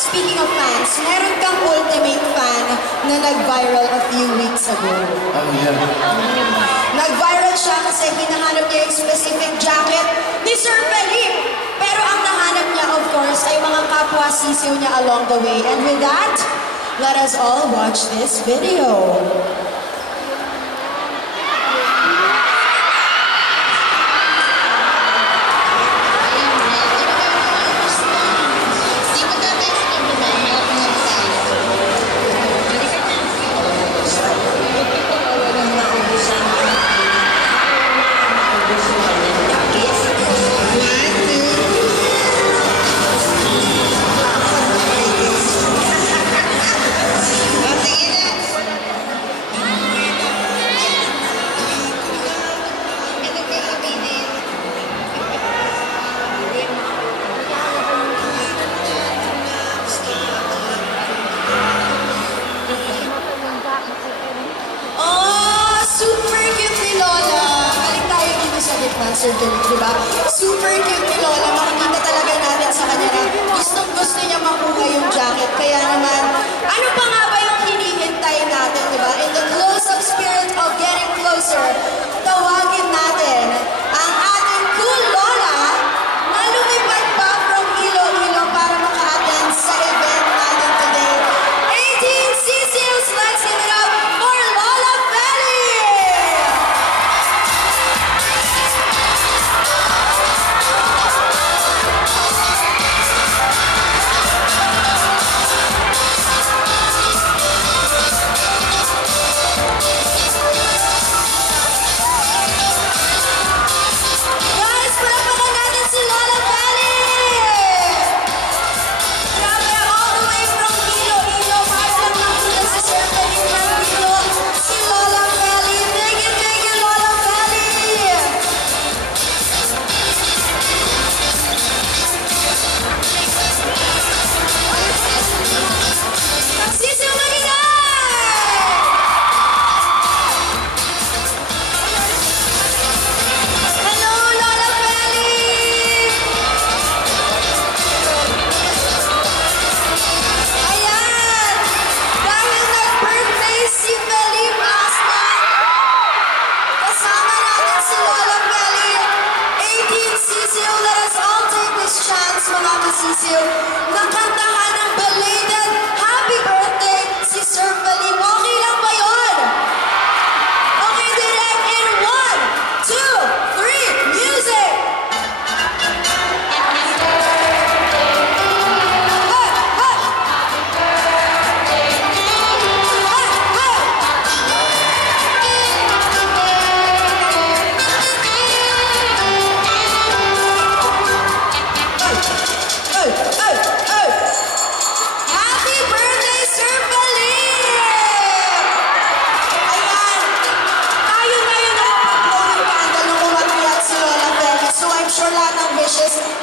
speaking of fans, meron kang ultimate fan na nag-viral a few weeks ago. Oh, yeah. Nag-viral siya kasi hinahanap niya yung specific jacket ni Sir Felipe. Pero ang nahanap niya, of course, ay mga kapwa sisiw niya along the way. And with that, let us all watch this video. Sir Felipe, diba? Super cute ni Lola. Makikita talaga natin sa kanya na gustong-gusto niya makuha yung jacket. Kaya naman, ano pa nga ba yung hinihintay natin, diba? In the close-up spirit of getting closer, tawagin natin ang ating cool Lola na lumipad pa from Iloilo para maka-attend sa event natin today. 18 CCUs, let's give it up for Lola Feli! Sisiw, nakantahan ng belated happy birthday si Sir Felipe. Okay lang ba yun? Okay, direct in 1, 2, 3, music!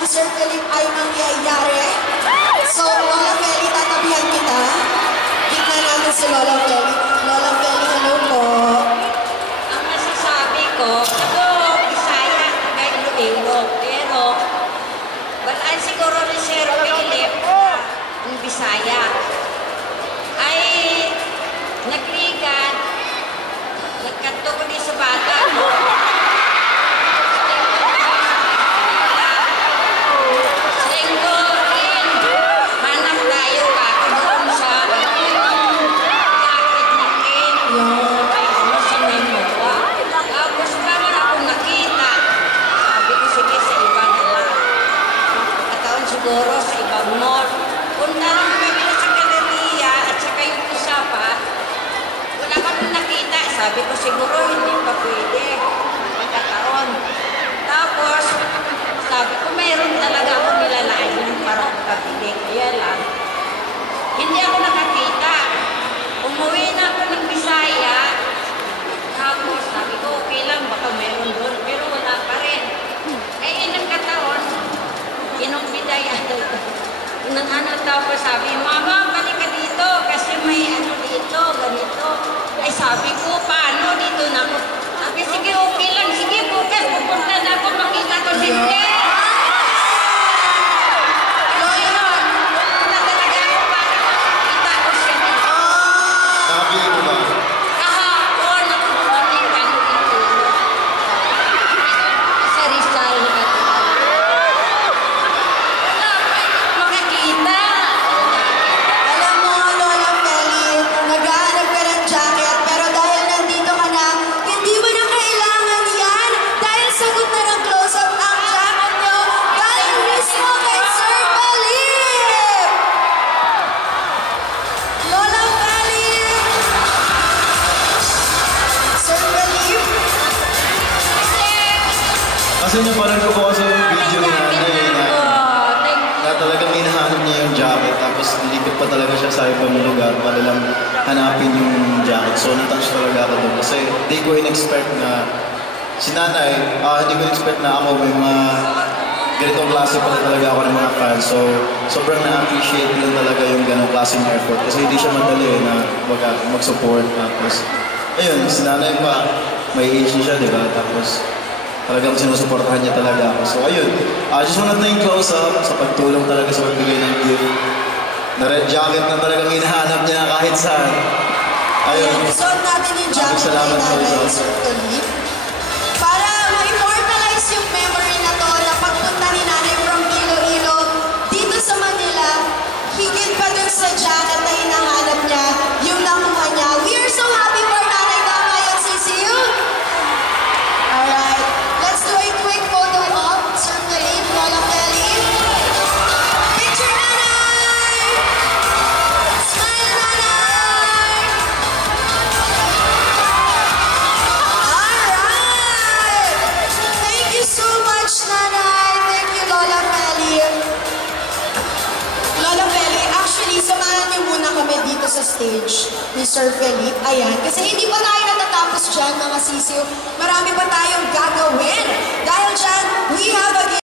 Sir Felipe ay mangyayari. So, Lola Feli, tatabihan kita. Tignan natin si Lola Feli. Lola Feli, hello po. Ang masasabi ko, ako, Bisaya, taga Iloilo. Pero, balaan siguro ni Sir Felipe, ang Bisaya, ay nagligan, nagkanto ko din sa bata, no? Siguro sa ibang mall. Punta lang kami sa galeriya at saka yung isa pa, wala kami nakita. Sabi ko siguro hindi pa pwede. Magkakaroon. Tapos, sabi ko mayroon talaga ako nilalainan para makabili. Kaya lang, hindi ako nakakita. Umuwi na ako ng Bisaya. Tapos, sabi ko okay lang, baka mayroon doon. Pero wala pa rin. Ay, ilang kataon, kinumbidaya. Nang tapos sabi, Mama, balik ka dito kasi may ano dito, ganito. Ay sabi ko, paano dito na ako? Sabi, sige, okay lang. Sige, bukas pupunta na ako, makita ko si Jen. Pupunta talaga ako Kasi napanood ko po kasi yung video ni nanay na talagang hinahanap niya yung jacket. Tapos lilikot pa talaga siya sa ibang lugar para lang hanapin yung jacket. So natouch talaga ako doon. Kasi hindi ko in-expect na si nanay, hindi ko in-expect na ako may mga ganitong klase pala talaga ako ng mga fans. So sobrang na-appreciate ko talaga yung ganong klaseng effort. Kasi hindi siya madali na mag-support. Tapos ayun, si nanay pa, may age na siya, di ba? Tapos talagang sinusuportahan niya talaga ako. So ayun, just wanna thank Close Up sa pagtulong talaga sa pagbigay ng gift. Na red jacket na talagang hinahanap niya kahit saan. Ayun. Isuot natin yung jacket Salamat ni po, Nanay Close Up. Sir Philip. Para ma-immortalize yung memory na to na pagpunta ni Nanay from Iloilo dito sa Manila, higit pa dun sa jacket na hinahanap niya, yung nakuha niya. We are so happy for Nanay. Tama yun, CCU? Alright. Let's do a quick photo op. Sir Philip, Lola Kelly. Picture Nanay! Smile Nanay! Alright! Thank you so much, Nanay. Thank you, Lola Kelly. Lola Kelly, actually, samahan niyo muna kami dito sa stage ni Sir Philip. Ayan. Kasi hindi pa tayo natatapos dyan, mga sisiw. Marami pa tayong gagawin. Dahil dyan, we have a